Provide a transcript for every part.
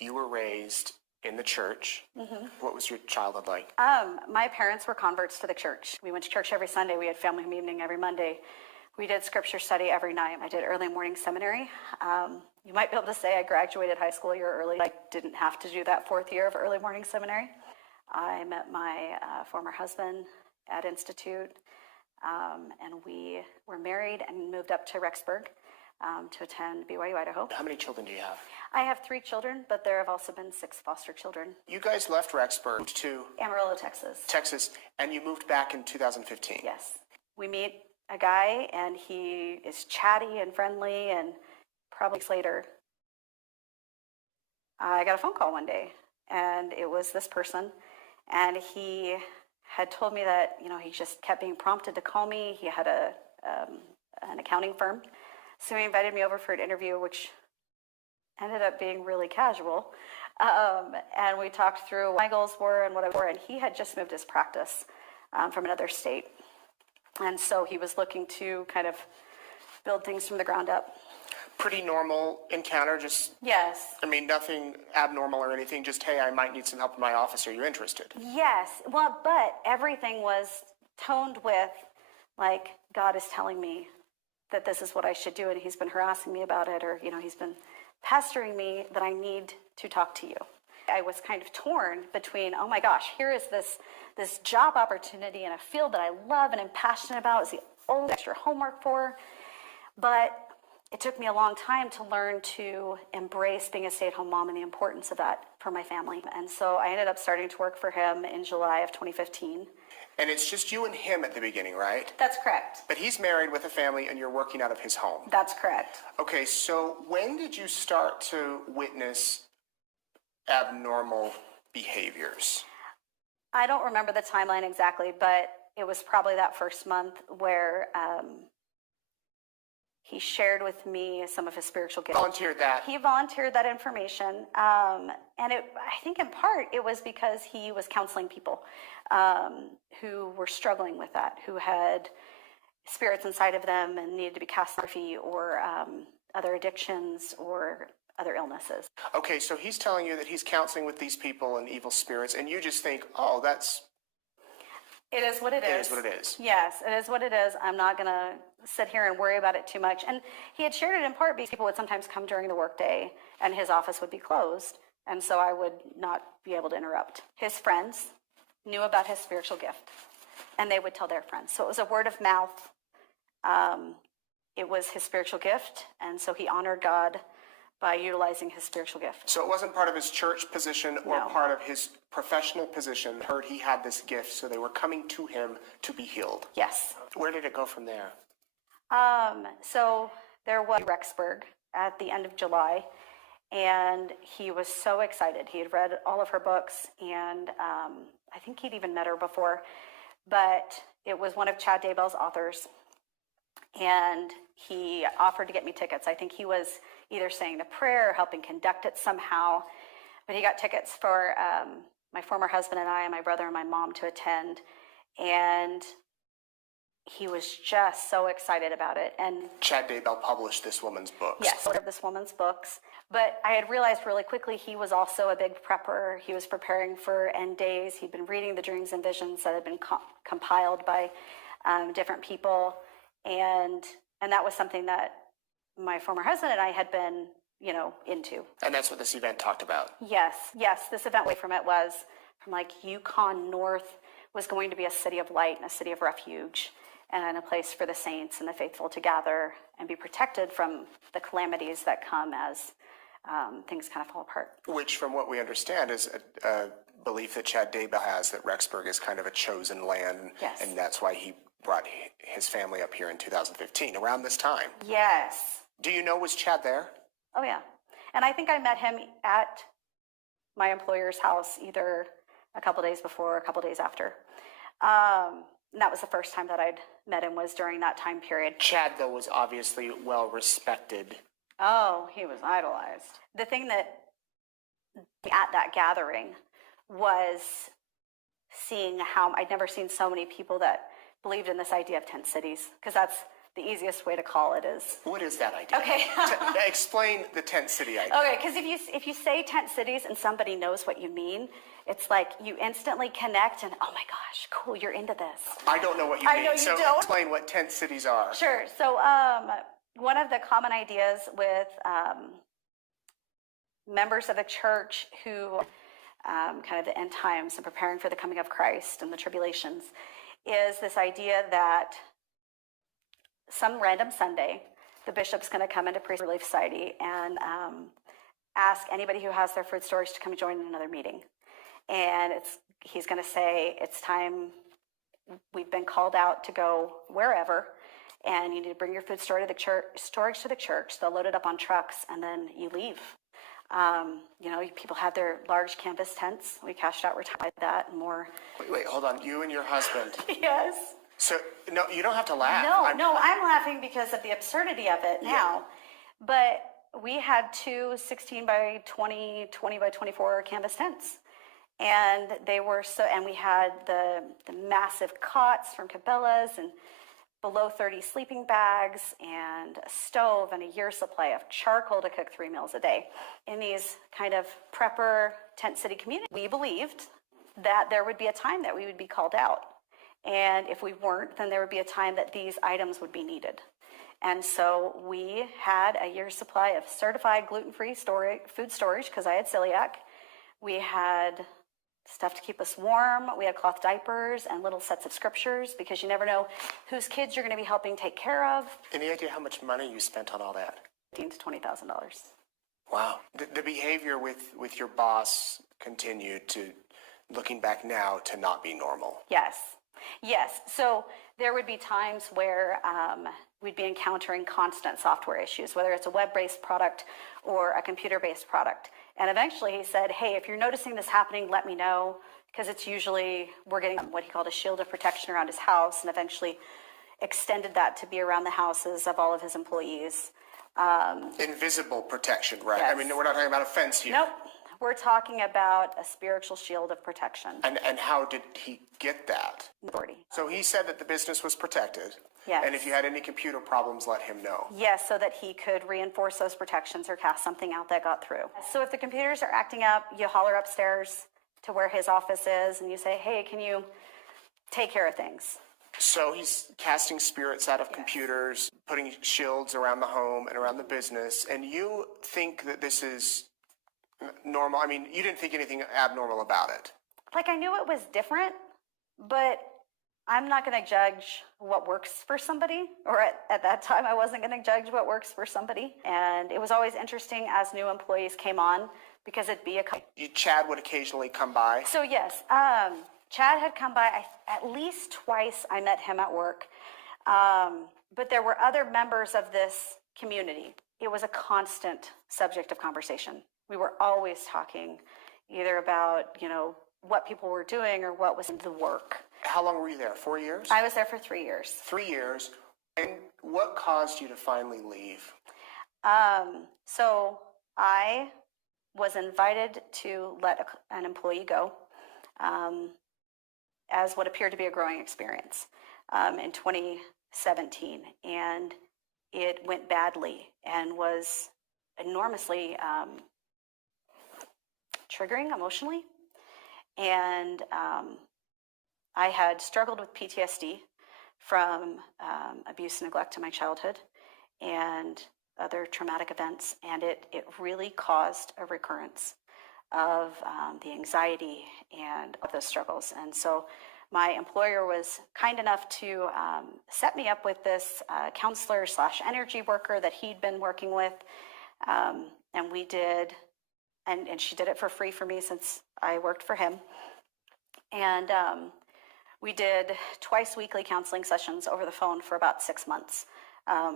you were raised in the church. Mm-hmm. What was your childhood like? My parents were converts to the church. We went to church every Sunday. We had family meeting every Monday. We did scripture study every night. I did early morning seminary. You might be able to say I graduated high school a year early. I didn't have to do that 4th year of early morning seminary. I met my former husband at Institute, and we were married and moved up to Rexburg to attend BYU, Idaho. How many children do you have? I have 3 children, but there have also been 6 foster children. You guys left Rexburg to Amarillo, Texas. And you moved back in 2015. Yes. We meet a guy, and he is chatty and friendly, and probably weeks later, I got a phone call one day, and it was this person, and he had told me that, he just kept being prompted to call me. He had an accounting firm, so he invited me over for an interview, which ended up being really casual, and we talked through what my goals were and what I were, and he had just moved his practice from another state, and so he was looking to kind of build things from the ground up. Pretty normal encounter, just... Yes. Nothing abnormal or anything, just, hey, I might need some help in my office, are you interested? Yes, well, but everything was toned with, like, God is telling me that this is what I should do, and he's been harassing me about it, or, he's been pestering me that I need to talk to you. I was kind of torn between, oh my gosh, here is this job opportunity in a field that I love and am passionate about. It's the only extra homework for, but it took me a long time to learn to embrace being a stay-at-home mom and the importance of that for my family. And so I ended up starting to work for him in July of 2015. And it's just you and him at the beginning, right? That's correct. But he's married with a family and you're working out of his home. That's correct. Okay, so when did you start to witness abnormal behaviors? I don't remember the timeline exactly, but it was probably that first month where he shared with me some of his spiritual gifts. Volunteered that. He volunteered that information. And I think in part it was because he was counseling people who were struggling with that, who had spirits inside of them and needed to be cast off, or other addictions or other illnesses. Okay, so he's telling you that he's counseling with these people and evil spirits, and you just think, oh, that's... It is what it is. It is what it is. Yes, it is what it is. I'm not going to sit here and worry about it too much. And he had shared it in part because people would sometimes come during the workday and his office would be closed. And so I would not be able to interrupt. His friends knew about his spiritual gift and they would tell their friends. So it was a word of mouth. It was his spiritual gift. And so he honored God by utilizing his spiritual gift. So it wasn't part of his church position or No. part of his professional position. Heard he had this gift, so they were coming to him to be healed. Yes. Where did it go from there? So there was Rexburg at the end of July, and he was so excited. He had read all of her books, and I think he'd even met her before, but it was one of Chad Daybell's authors, and he offered to get me tickets. I think he was either saying the prayer or helping conduct it somehow, but he got tickets for my former husband and I and my brother and my mom to attend, and he was just so excited about it. And Chad Daybell published this woman's books. yes, one of this woman's books. But I had realized really quickly he was also a big prepper. He was preparing for end days. He'd been reading the dreams and visions that had been compiled by different people, and that was something that my former husband and I had been, into. And that's what this event talked about. Yes. This event away from it was from like Yukon North was going to be a city of light and a city of refuge and a place for the saints and the faithful to gather and be protected from the calamities that come as things kind of fall apart. Which, from what we understand, is a belief that Chad Daybell has, that Rexburg is kind of a chosen land. Yes. And that's why he brought his family up here in 2015, around this time. Yes. Do you know, was Chad there? Oh, yeah. And I think I met him at my employer's house either a couple days before or a couple days after. And that was the first time that I'd met him, was during that time period. Chad, though, was obviously well respected. Oh, he was idolized. The thing that at that gathering was seeing how I'd never seen so many people that believed in this idea of tent cities, because that's the easiest way to call it is. What is that idea? Okay. Explain the tent city idea. Okay, because if you say tent cities and somebody knows what you mean, it's like you instantly connect and, oh my gosh, cool, you're into this. I don't know what you I mean. know you so don't. Explain what tent cities are. Sure. So one of the common ideas with members of the church who kind of the end times and preparing for the coming of Christ and the tribulations is this idea that some random Sunday, the bishop's going to come into Priest Relief Society and ask anybody who has their food storage to come join in another meeting. And he's going to say, it's time, we've been called out to go wherever, and you need to bring your food storage to the church. They'll load it up on trucks, and then you leave. People have their large canvas tents. We cashed out, retired that, and more. Wait, hold on. You and your husband. Yes. So, no, you don't have to laugh. No, I'm laughing because of the absurdity of it now. But we had two 16 by 20, 20 by 24 canvas tents. And and we had the massive cots from Cabela's and below 30 sleeping bags and a stove and a year's supply of charcoal to cook 3 meals a day. In these kind of prepper tent city communities, we believed that there would be a time that we would be called out. And if we weren't, then there would be a time that these items would be needed. And so we had a year's supply of certified gluten-free food storage because I had celiac. We had stuff to keep us warm. We had cloth diapers and little sets of scriptures because you never know whose kids you're going to be helping take care of. Any idea how much money you spent on all that? $15,000 to $20,000. Wow. The behavior with your boss continued to, looking back now, to not be normal. Yes. So there would be times where we'd be encountering constant software issues, whether it's a web-based product or a computer-based product. And eventually he said, hey, if you're noticing this happening, let me know, because it's usually, we're getting what he called a shield of protection around his house, and eventually extended that to be around the houses of all of his employees. Invisible protection, right? Yes. I mean, we're not talking about a fence here. Nope. We're talking about a spiritual shield of protection. And how did he get that? Authority. So he said that the business was protected. Yes. And if you had any computer problems, let him know. Yes, so that he could reinforce those protections or cast something out that got through. So if the computers are acting up, you holler upstairs to where his office is and you say, hey, can you take care of things? So he's casting spirits out of computers, putting shields around the home and around the business. And you think that this is normal? I mean, you didn't think anything abnormal about it. Like, I knew it was different, but I'm not going to judge what works for somebody, or at that time I wasn't going to judge what works for somebody. And it was always interesting as new employees came on, because it'd be Chad would occasionally come by. So yes, Chad had come by at least twice. I met him at work, but there were other members of this community. It was a constant subject of conversation. We were always talking either about, what people were doing or what was in the work. How long were you there? 4 years? I was there for 3 years. 3 years. And what caused you to finally leave? So I was invited to let an employee go as what appeared to be a growing experience in 2017. And it went badly and was enormously triggering emotionally. And I had struggled with PTSD from abuse and neglect in my childhood and other traumatic events, and it really caused a recurrence of the anxiety and of those struggles. And so my employer was kind enough to set me up with this counselor / energy worker that he'd been working with, and we did, and she did it for free for me since I worked for him. And we did twice weekly counseling sessions over the phone for about 6 months,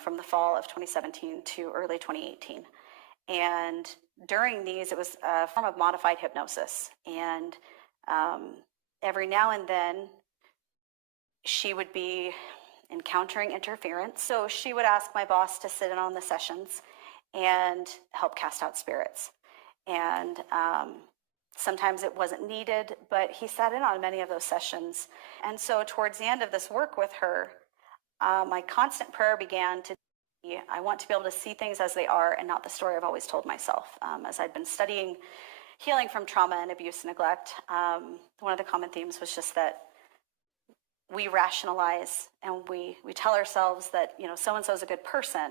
from the fall of 2017 to early 2018. And during these, it was a form of modified hypnosis. And every now and then, she would be encountering interference. So she would ask my boss to sit in on the sessions and help cast out spirits. And sometimes it wasn't needed, but he sat in on many of those sessions. And so towards the end of this work with her, my constant prayer began to be, I want to be able to see things as they are and not the story I've always told myself. As I'd been studying healing from trauma and abuse and neglect, one of the common themes was just that we rationalize and we tell ourselves that, so-and-so is a good person.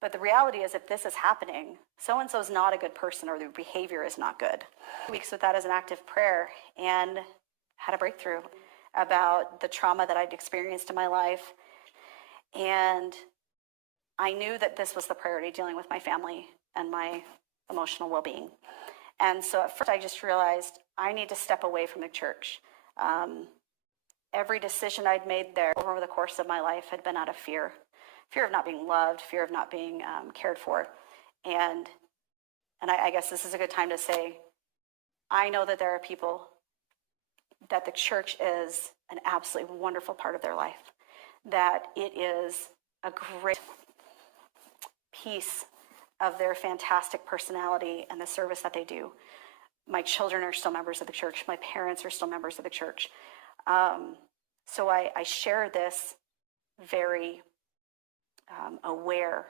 But the reality is, if this is happening, so-and-so is not a good person, or their behavior is not good. Weeks with that as an active prayer, and had a breakthrough about the trauma that I'd experienced in my life. And I knew that this was the priority, dealing with my family and my emotional well-being. And so at first I just realized I need to step away from the church. Every decision I'd made there over the course of my life had been out of fear of not being loved, fear of not being cared for. And I guess this is a good time to say, I know that there are people that the church is an absolutely wonderful part of their life, that it is a great piece of their fantastic personality and the service that they do. My children are still members of the church. My parents are still members of the church. So I share this very aware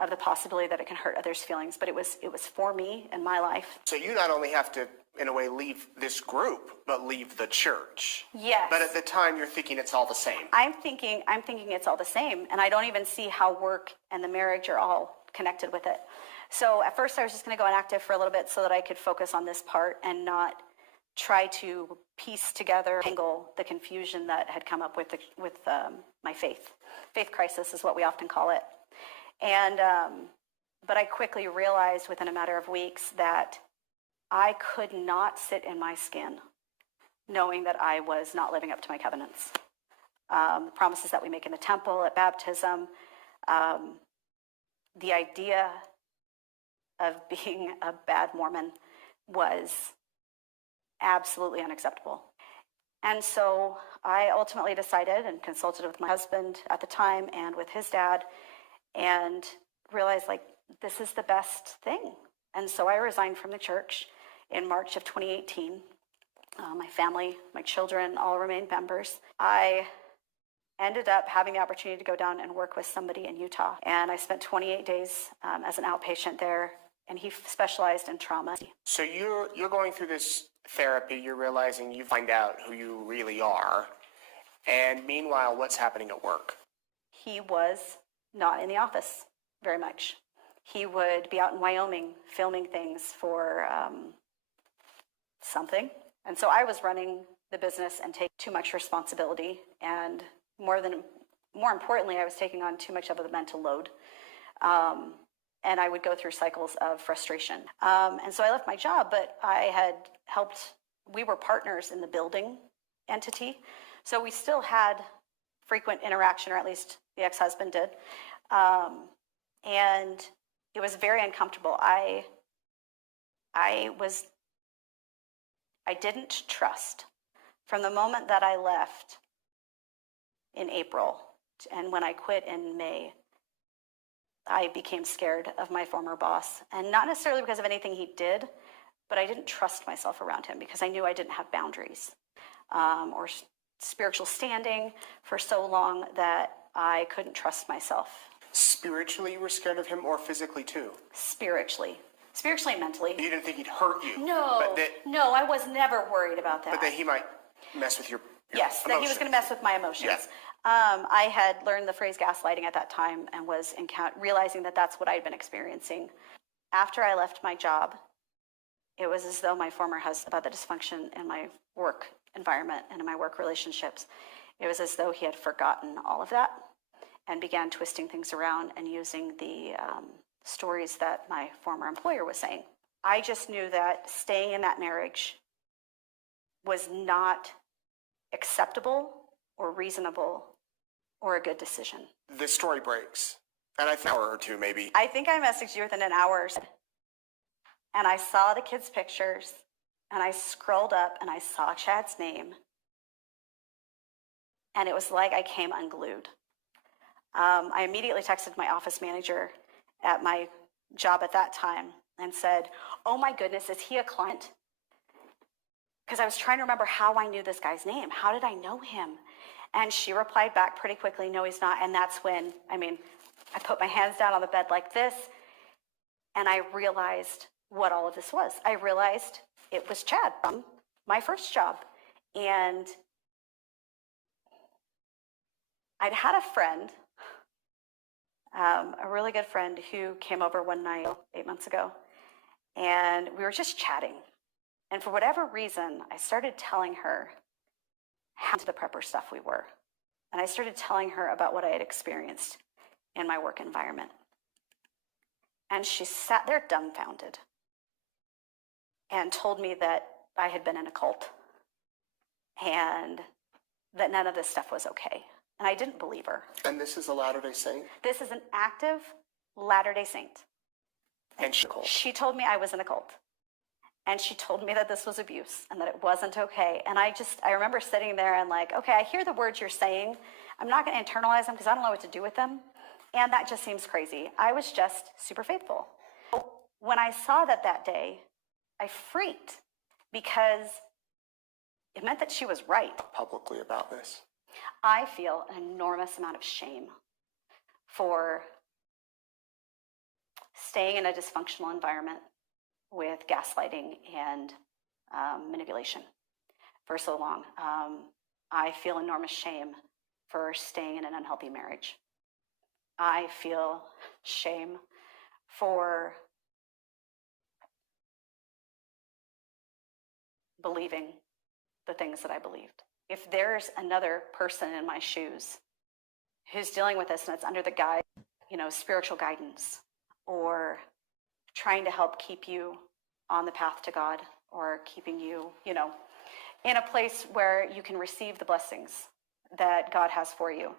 of the possibility that it can hurt others' feelings, but it was for me in my life. So you not only have to, in a way, leave this group, but leave the church. Yes. But at the time, you're thinking it's all the same. I'm thinking it's all the same, and I don't even see how work and the marriage are all connected with it. So at first, I was just going to go inactive for a little bit so that I could focus on this part and not try to piece together, tangle the confusion that had come up with my faith. Faith crisis is what we often call it. And but I quickly realized within a matter of weeks that I could not sit in my skin knowing that I was not living up to my covenants. The promises that we make in the temple, at baptism, the idea of being a bad Mormon was absolutely unacceptable. And so I ultimately decided and consulted with my husband at the time and with his dad, and realized, this is the best thing. And so I resigned from the church in March of 2018. My family, my children, all remained members. I ended up having the opportunity to go down and work with somebody in Utah. And I spent 28 days as an outpatient there, and he specialized in trauma. So you're going through this therapy, you're realizing you find out who you really are. And meanwhile, what's happening at work? He was not in the office very much. He would be out in Wyoming filming things for something. And so I was running the business and taking too much responsibility. And more importantly, I was taking on too much of the mental load. And I would go through cycles of frustration. And so I left my job, but I had helped, we were partners in the building entity. So we still had frequent interaction, or at least the ex-husband did. And it was very uncomfortable. I didn't trust. From the moment that I left in April and when I quit in May, I became scared of my former boss. And not necessarily because of anything he did, but I didn't trust myself around him because I knew I didn't have boundaries or spiritual standing for so long that I couldn't trust myself. Spiritually, you were scared of him, or physically too? Spiritually and mentally. You didn't think he'd hurt you? No, I was never worried about that. But that he might mess with your yes, emotions. That he was going to mess with my emotions. Yeah. I had learned the phrase gaslighting at that time and was realizing that that's what I had been experiencing. After I left my job, it was as though my former husband, about the dysfunction in my work environment and in my work relationships, it was as though he had forgotten all of that and began twisting things around and using the stories that my former employer was saying. I just knew that staying in that marriage was not acceptable or reasonable or a good decision. The story breaks. And I think an hour or two, maybe. I think I messaged you within an hour. And I saw the kids' pictures, and I scrolled up, and I saw Chad's name. And it was like I came unglued. I immediately texted my office manager at my job at that time and said, "Oh my goodness, is he a client? because I was trying to remember how I knew this guy's name. How did I know him? And she replied back pretty quickly, no, he's not. And that's when, I put my hands down on the bed like this, and I realized what all of this was. I realized it was Chad from my first job. And I'd had a friend, a really good friend, who came over one night 8 months ago, and we were just chatting. And for whatever reason, I started telling her how into the prepper stuff we were. And I started telling her about what I had experienced in my work environment. And she sat there dumbfounded and told me that I had been in a cult and that none of this stuff was okay. And I didn't believe her. And this is a Latter-day Saint? This is an active Latter-day Saint. And she told me I was in a cult. And she told me that this was abuse and that it wasn't okay. And I remember sitting there and like, okay, I hear the words you're saying. I'm not going to internalize them because I don't know what to do with them. And that just seems crazy. I was just super faithful. When I saw that day, I freaked because it meant that she was right. Publicly about this. I feel an enormous amount of shame for staying in a dysfunctional environment with gaslighting and manipulation for so long. I feel enormous shame for staying in an unhealthy marriage. I feel shame for believing the things that I believed. If there's another person in my shoes who's dealing with this and it's under the guise, spiritual guidance or trying to help keep you on the path to God or keeping you, in a place where you can receive the blessings that God has for you.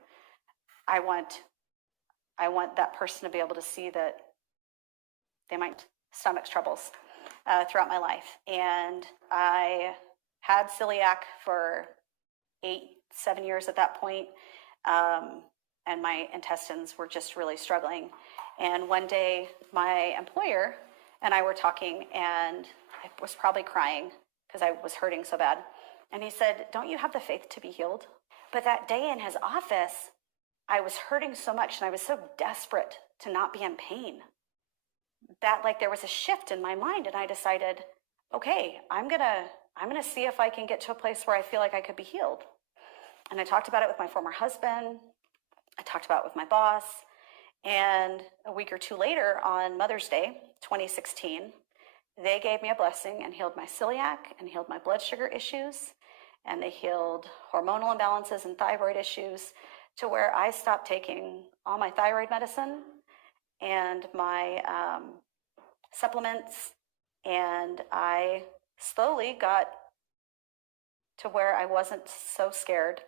I want that person to be able to see that they might stomach troubles throughout my life. And I had celiac for 7 years at that point, and my intestines were just really struggling. And one day, my employer and I were talking, and I was probably crying because I was hurting so bad. And he said, "Don't you have the faith to be healed?" But that day in his office, I was hurting so much, and I was so desperate to not be in pain that there was a shift in my mind, and I decided, okay, I'm gonna see if I can get to a place where I feel like I could be healed. And I talked about it with my former husband. I talked about it with my boss. And a week or two later, on Mother's Day, 2016, they gave me a blessing and healed my celiac and healed my blood sugar issues. And they healed hormonal imbalances and thyroid issues to where I stopped taking all my thyroid medicine and my supplements. And I slowly got to where I wasn't so scared.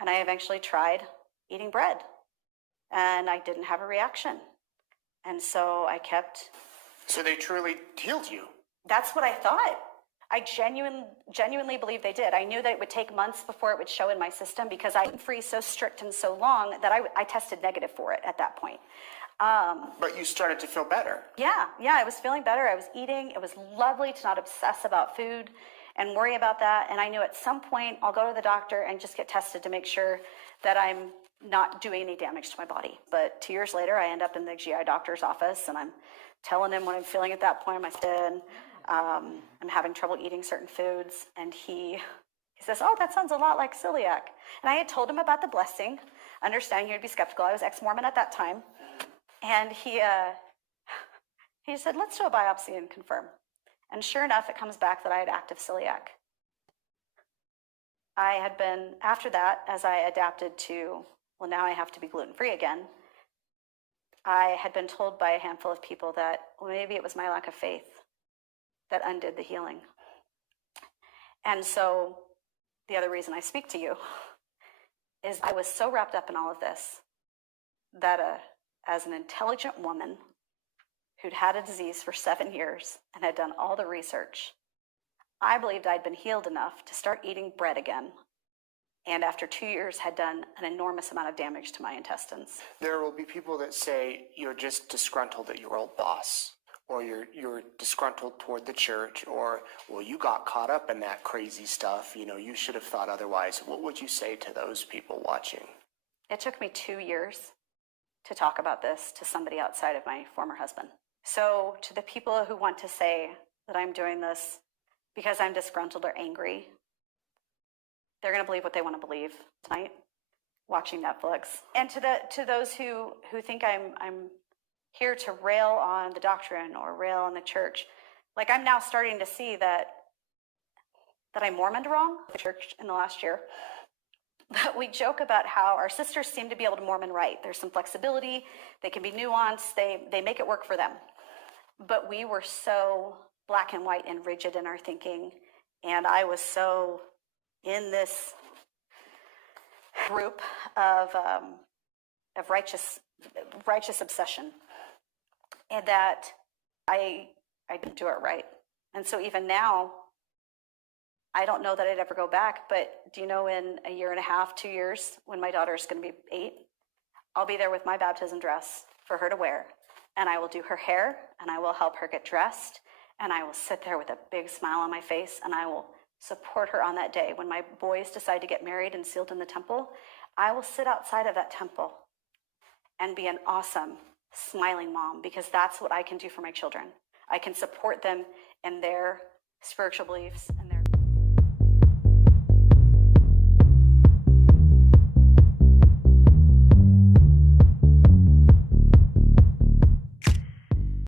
And I eventually tried eating bread. And I didn't have a reaction. And so I kept... So they truly healed you? That's what I thought. I genuinely believe they did. I knew that it would take months before it would show in my system because I freeze so strict and so long that I tested negative for it at that point. But you started to feel better. Yeah, I was feeling better. I was eating. It was lovely to not obsess about food and worry about that. And I knew at some point I'll go to the doctor and just get tested to make sure that I'm not doing any damage to my body. But 2 years later, I end up in the GI doctor's office, and I'm telling him what I'm feeling at that point in my skin. I'm having trouble eating certain foods, and he says, "Oh, that sounds a lot like celiac." And I had told him about the blessing, understanding he would be skeptical. I was ex-Mormon at that time. And he said, "Let's do a biopsy and confirm." And sure enough, it comes back that I had active celiac. I had been, after that, as I adapted to, well, now I have to be gluten-free again, I had been told by a handful of people that, well, maybe it was my lack of faith that undid the healing. And so the other reason I speak to you is I was so wrapped up in all of this that as an intelligent woman who'd had a disease for 7 years and had done all the research, I believed I'd been healed enough to start eating bread again. And after 2 years had done an enormous amount of damage to my intestines. There will be people that say you're just disgruntled at your old boss, or you're disgruntled toward the church, or, well, you got caught up in that crazy stuff, you should have thought otherwise, what would you say to those people watching? It took me 2 years to talk about this to somebody outside of my former husband. So to the people who want to say that I'm doing this because I'm disgruntled or angry, they're going to believe what they want to believe tonight, watching Netflix. And to those who think I'm here to rail on the doctrine or rail on the church, like, I'm now starting to see that I Mormoned wrong the church in the last year. But we joke about how our sisters seem to be able to Mormon right. There's some flexibility. They can be nuanced. They make it work for them. But we were so black and white and rigid in our thinking. And I was so in this group of righteous obsession, and that I didn't do it right. And so even now, I don't know that I'd ever go back, but do you know, in a year and a half, 2 years, when my daughter's going to be 8, I'll be there with my baptism dress for her to wear, and I will do her hair, and I will help her get dressed, and I will sit there with a big smile on my face, and I will support her on that day. When my boys decide to get married and sealed in the temple, I will sit outside of that temple and be an awesome, smiling mom, because that's what I can do for my children. I can support them in their spiritual beliefs.